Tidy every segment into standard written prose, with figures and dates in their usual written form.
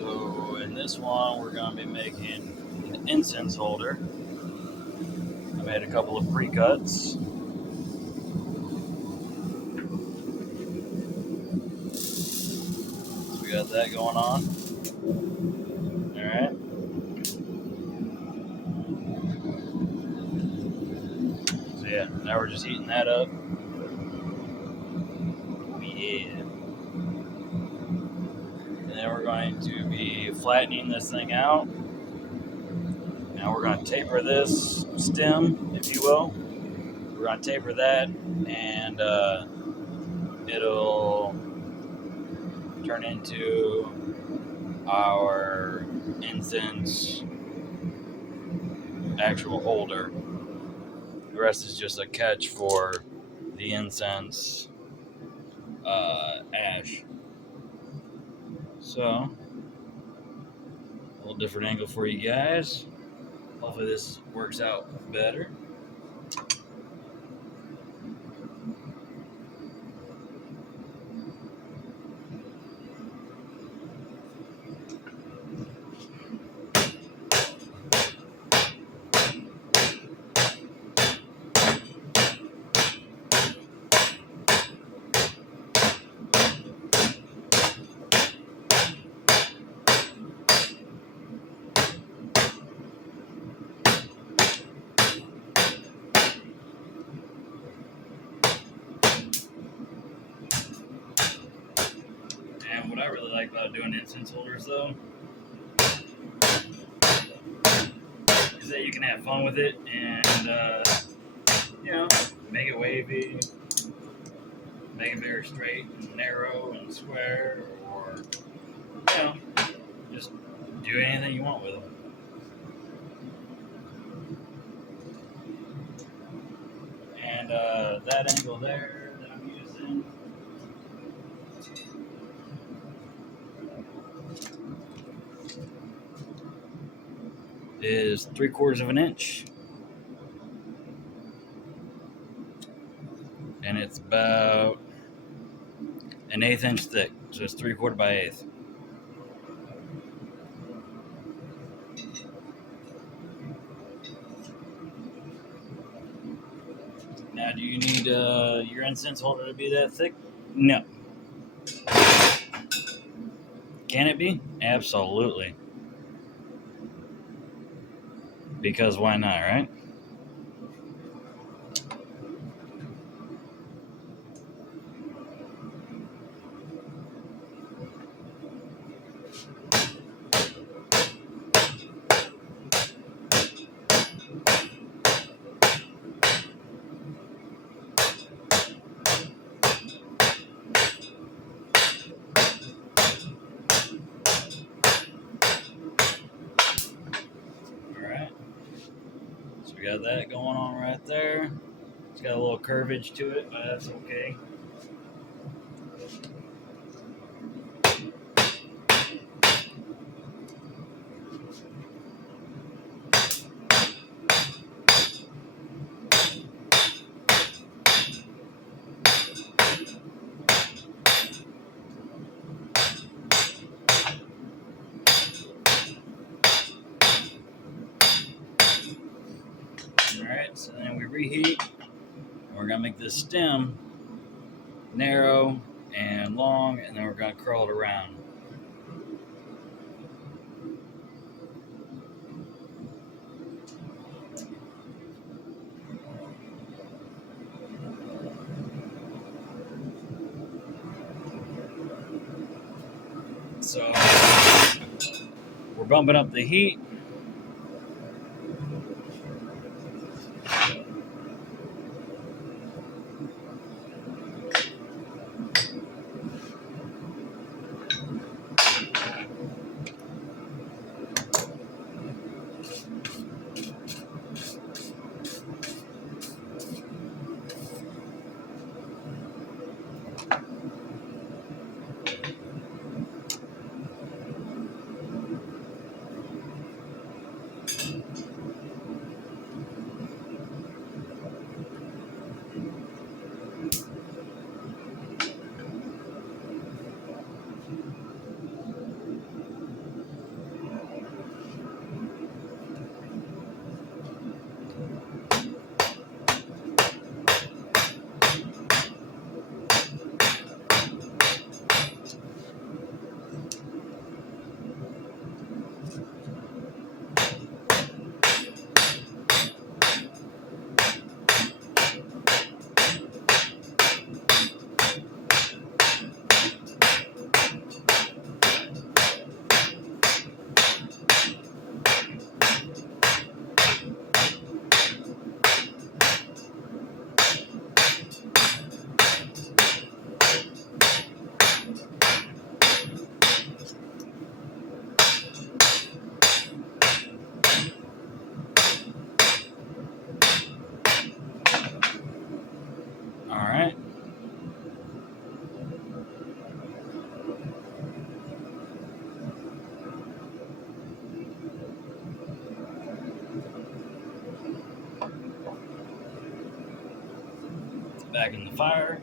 So in this one, we're going to be making an incense holder. I made a couple of pre-cuts. So we got that going on. All right. So yeah, now we're just heating that up. Yeah. And then we're going to be flattening this thing out. Now we're going to taper this stem, if you will. We're going to taper that, and it'll turn into our incense actual holder. The rest is just a catch for the incense ash. So, a little different angle for you guys. Hopefully this works out better. And what I really like about doing incense holders, though, is that you can have fun with it and, make it wavy, make it very straight and narrow and square, or, just do anything you want with them. And that angle there that I'm using is 3/4 of an inch. And it's about an 1/8 inch thick. So it's 3/4 by 1/8. Now, do you need your incense holder to be that thick? No. Can it be? Absolutely. Because why not, right? Alright. So we got that going on right there. It's got a little curvage to it, but that's okay. Alright, so then we reheat. And we're going to make this stem narrow and long, and then we're going to curl it around. So we're bumping up the heat. back in the fire.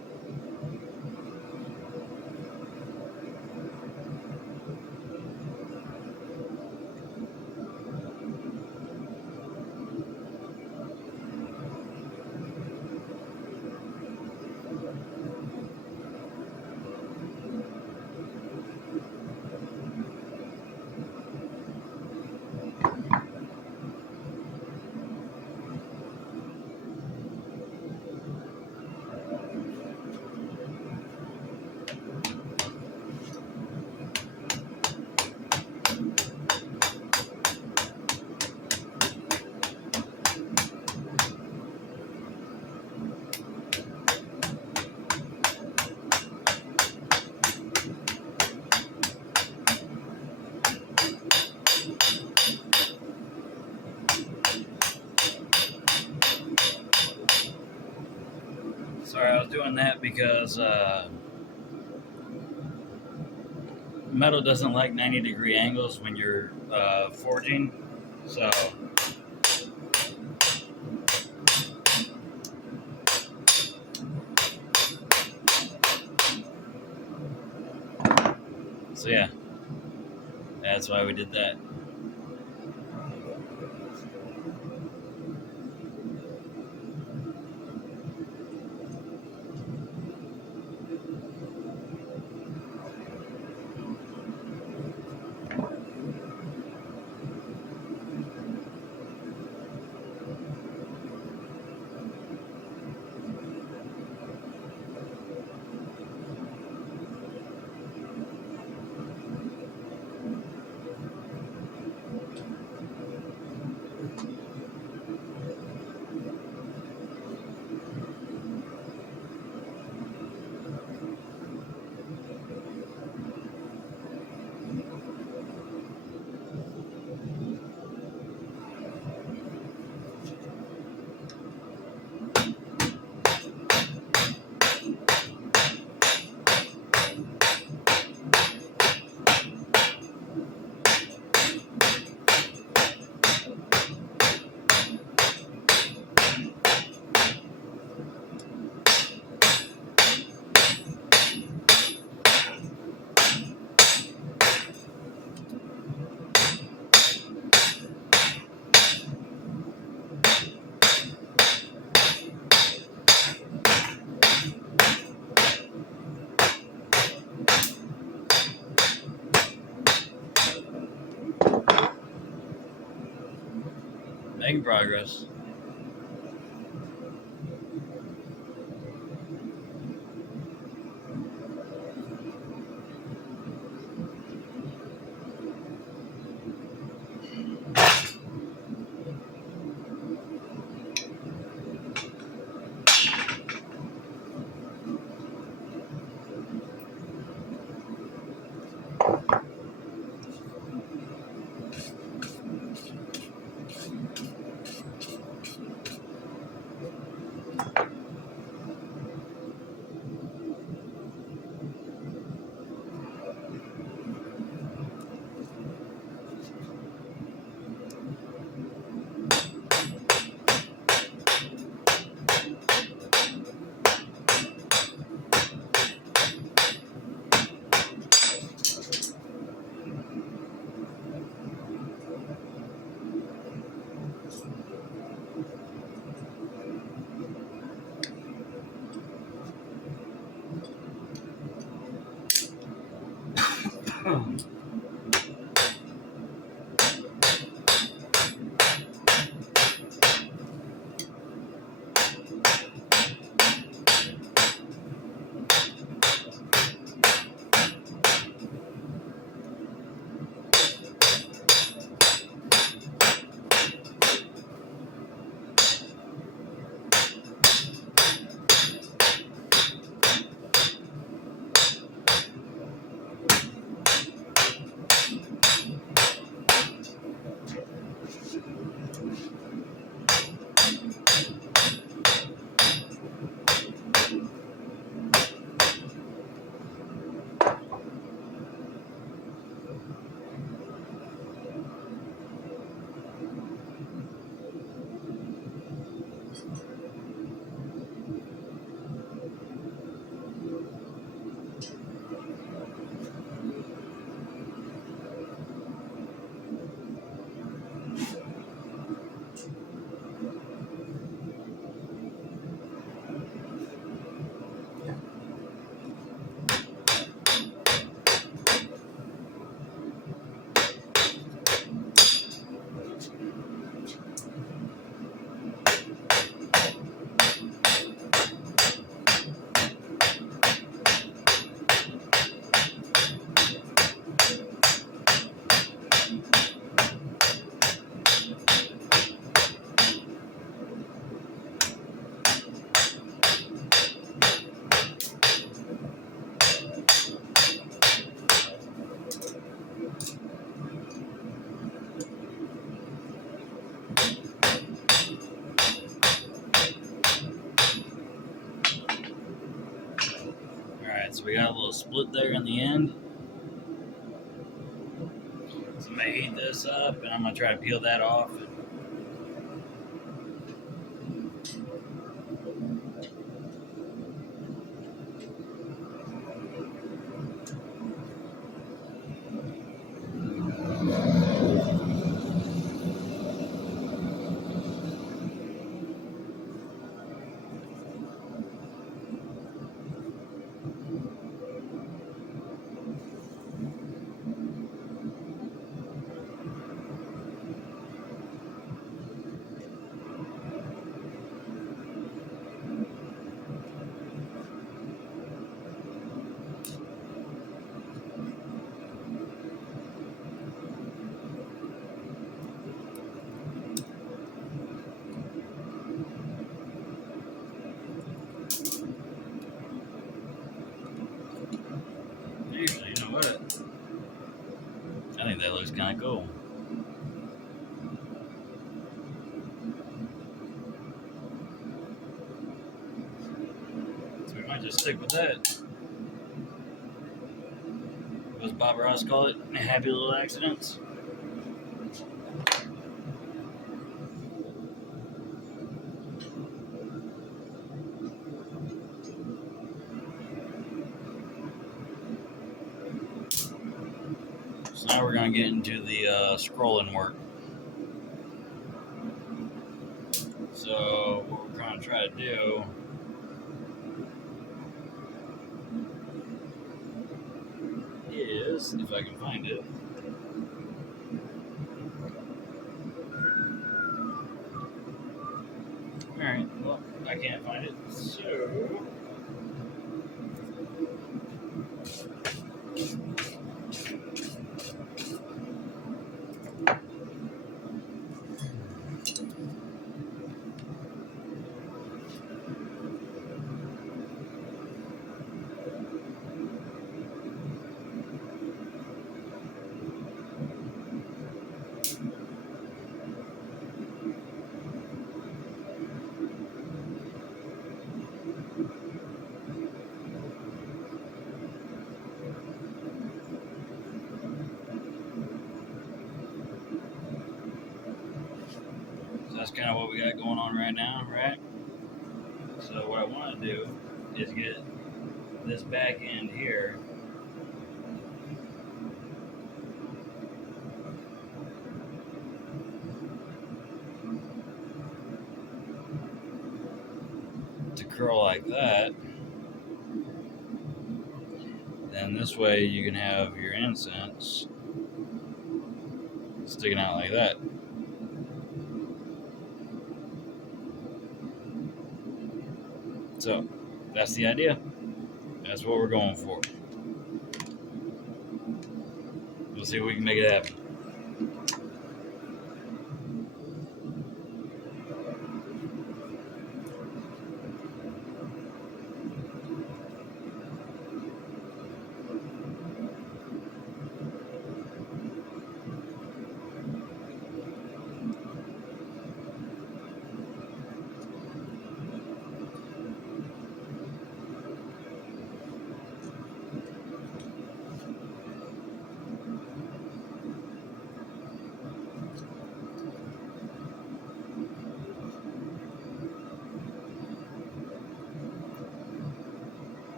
Sorry, I was doing that because metal doesn't like 90-degree angles when you're forging. So yeah, that's why we did that. Making progress. we got a little split there in the end. So I'm gonna heat this up, and I'm gonna try to peel that off. Actually, you know what? I think that looks kind of cool. So we might just stick with that. What does Bob Ross call it? Happy little accidents. So now we're going to get into the scrolling work. So what we're going to try to do is, if I can find it, alright, well, I can't find it, so that's kind of what we got going on right now, right? So what I want to do is get this back end here to curl like that. Then this way you can have your incense sticking out like that. So that's the idea. That's what we're going for. We'll see if we can make it happen.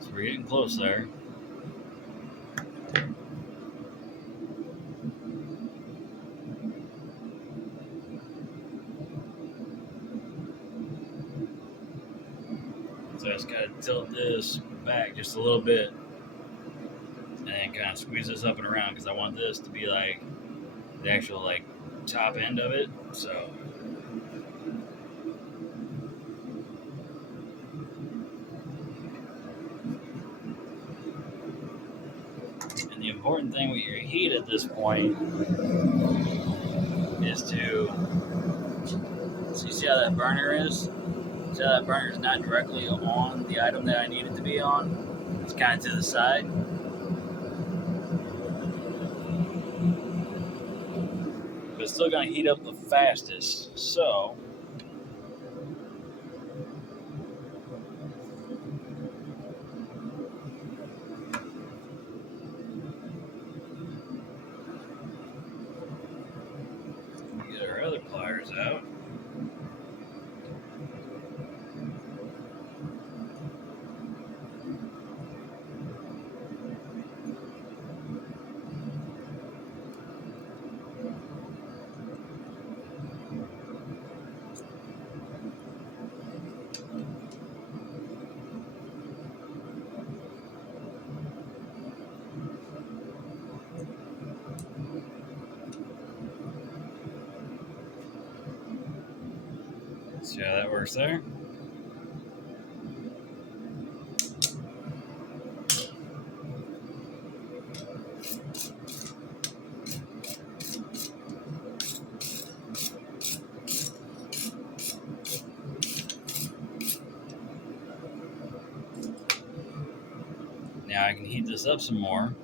So we're getting close there. So I just gotta tilt this back just a little bit and then kind of squeeze this up and around because I want this to be like the actual like top end of it. So and the important thing with your heat at this point is to, so you see how that burner is? See how that burner is not directly on the item that I need it to be on? It's kind of to the side. But it's still going to heat up the fastest. So pliers out. See how that works there? Now I can heat this up some more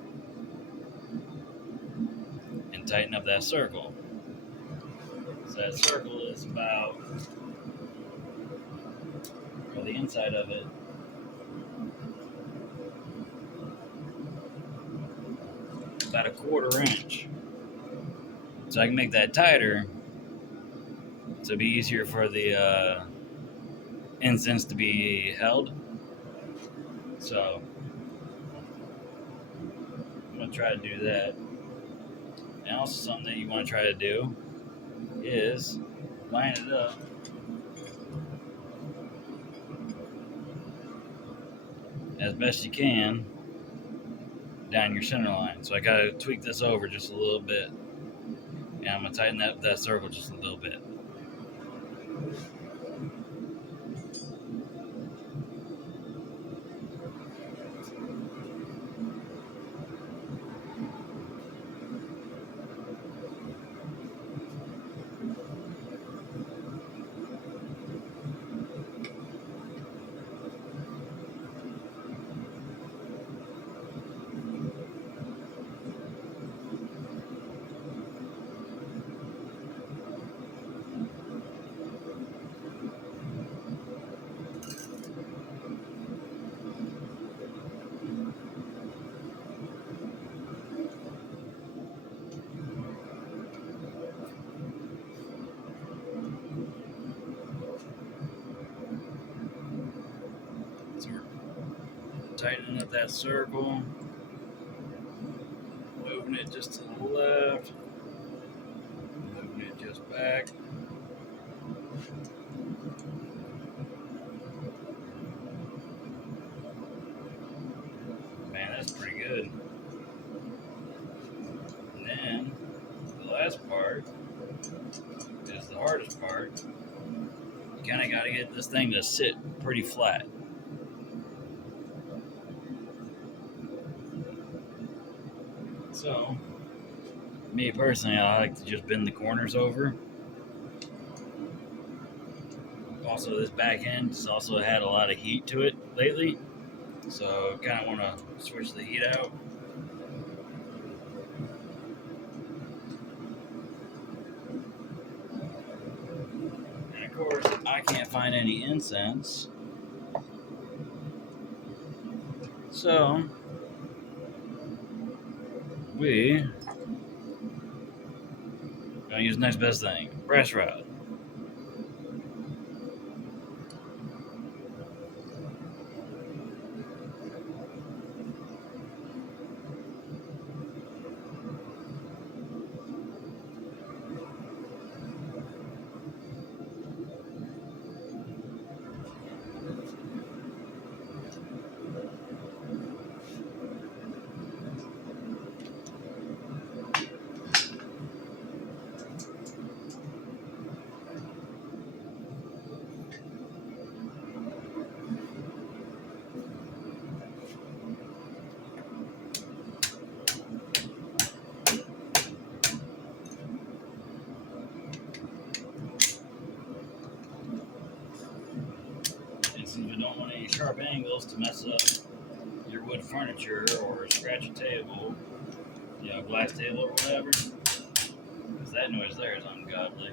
and tighten up that circle. So that circle is about, or the inside of it, about a 1/4 inch. So I can make that tighter to be easier for the incense to be held. So I'm going to try to do that. And also something that you want to try to do is line it up as best you can down your center line. So I got to tweak this over just a little bit. And I'm going to tighten that circle just a little bit. So we're tightening up that circle, moving it just to the left, moving it just back. Man, that's pretty good. And then the last part is the hardest part. You kind of got to get this thing to sit pretty flat. So, me personally, I like to just bend the corners over. Also, this back end has also had a lot of heat to it lately, so kind of want to switch the heat out. And of course, I can't find any incense, so we gonna use the next best thing, brass rod. Since we don't want any sharp angles to mess up your wood furniture or scratch a table, glass table or whatever, because that noise there is ungodly.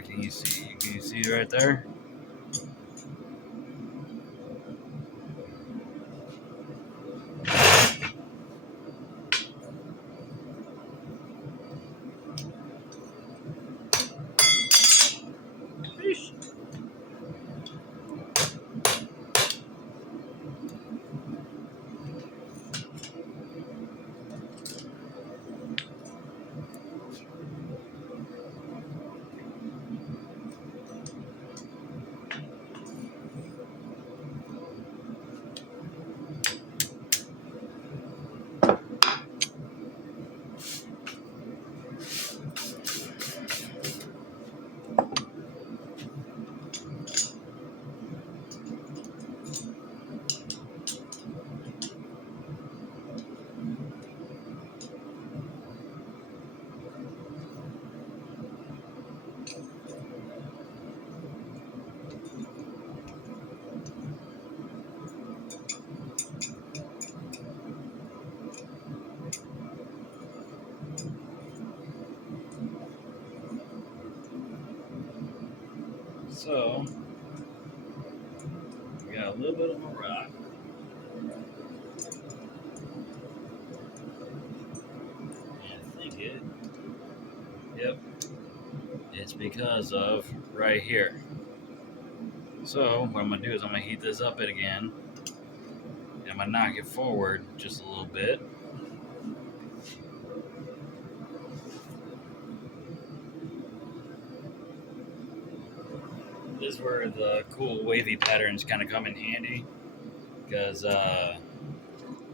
Where can you see? Can you see right there? So we got a little bit of a rock. I think it. Yep. It's because of right here. So what I'm gonna do is I'm gonna heat this up again. And I'm gonna knock it forward just a little bit. This is where the cool wavy patterns kind of come in handy, because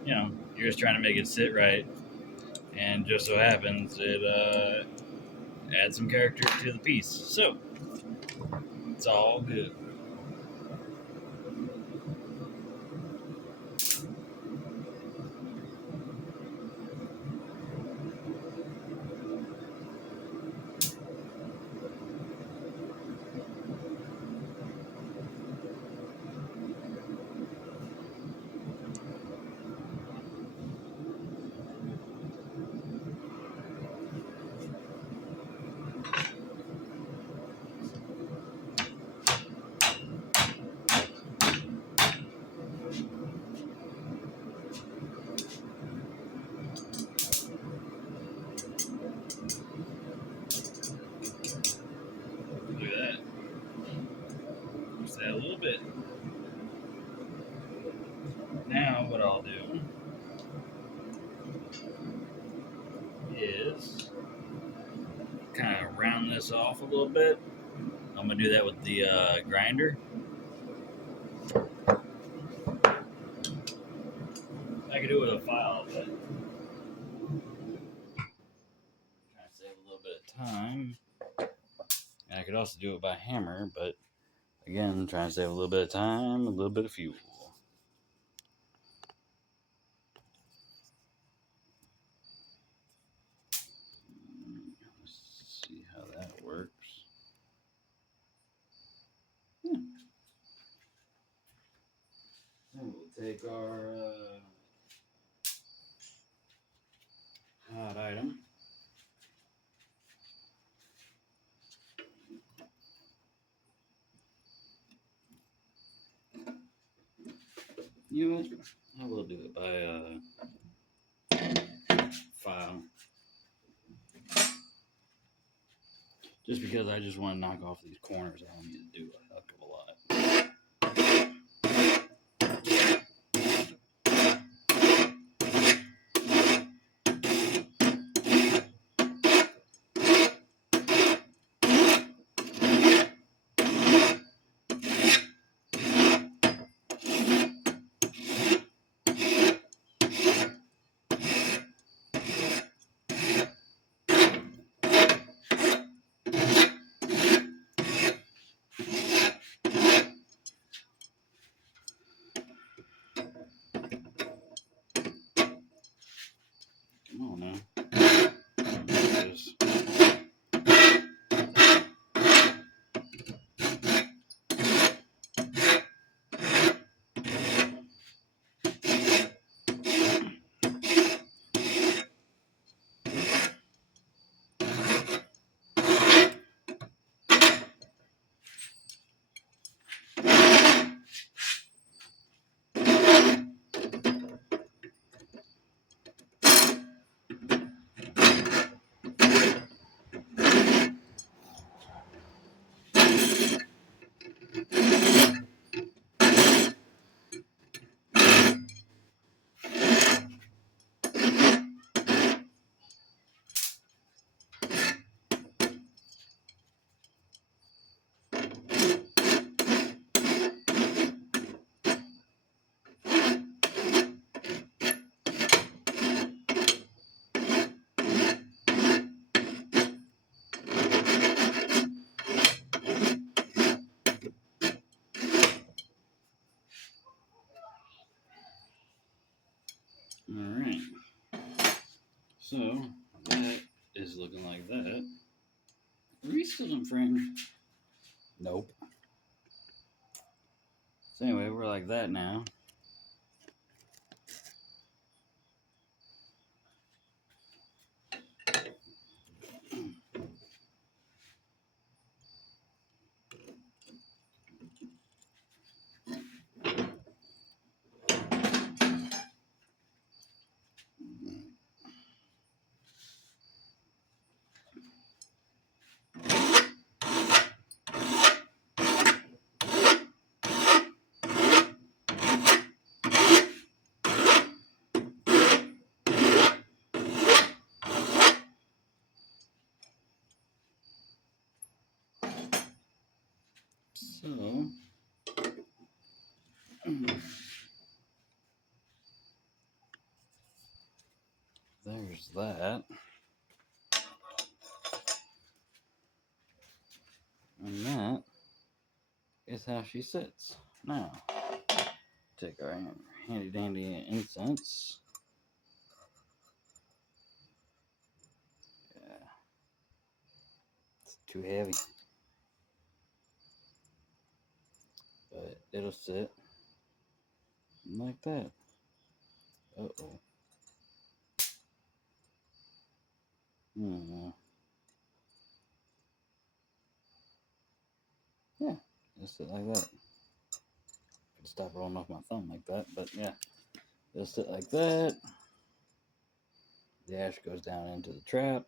you're just trying to make it sit right, and just so happens it adds some character to the piece. So it's all good. Look at that. Just add a little bit. Now what I'll do is kind of round this off a little bit. I'm gonna do that with the grinder. I could do it with a file, but trying to save a little bit of time. And I could also do it by hammer, but again, trying to save a little bit of time, a little bit of fuel. Let's see how that works. Then we'll take our hot item. You know what? I will do it by file. Just because I just want to knock off these corners, I don't need to do a heck of a lot. Alright. So, that is looking like that. Are we still in frame? Nope. So anyway, we're like that now. So, there's that. And that is how she sits. Now, take our handy dandy incense. Yeah, it's too heavy. But it'll sit like that. Uh-oh. Hmm. Yeah, it'll sit like that. Could stop rolling off my thumb like that, but yeah. It'll sit like that. The ash goes down into the trap.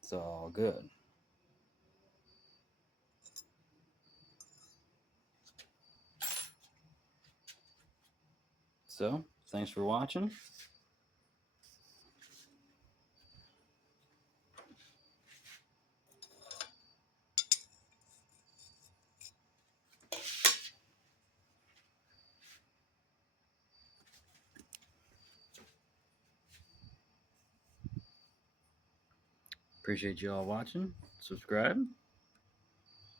It's all good. So, thanks for watching. Appreciate you all watching. Subscribe.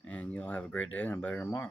And you all have a great day and a better tomorrow.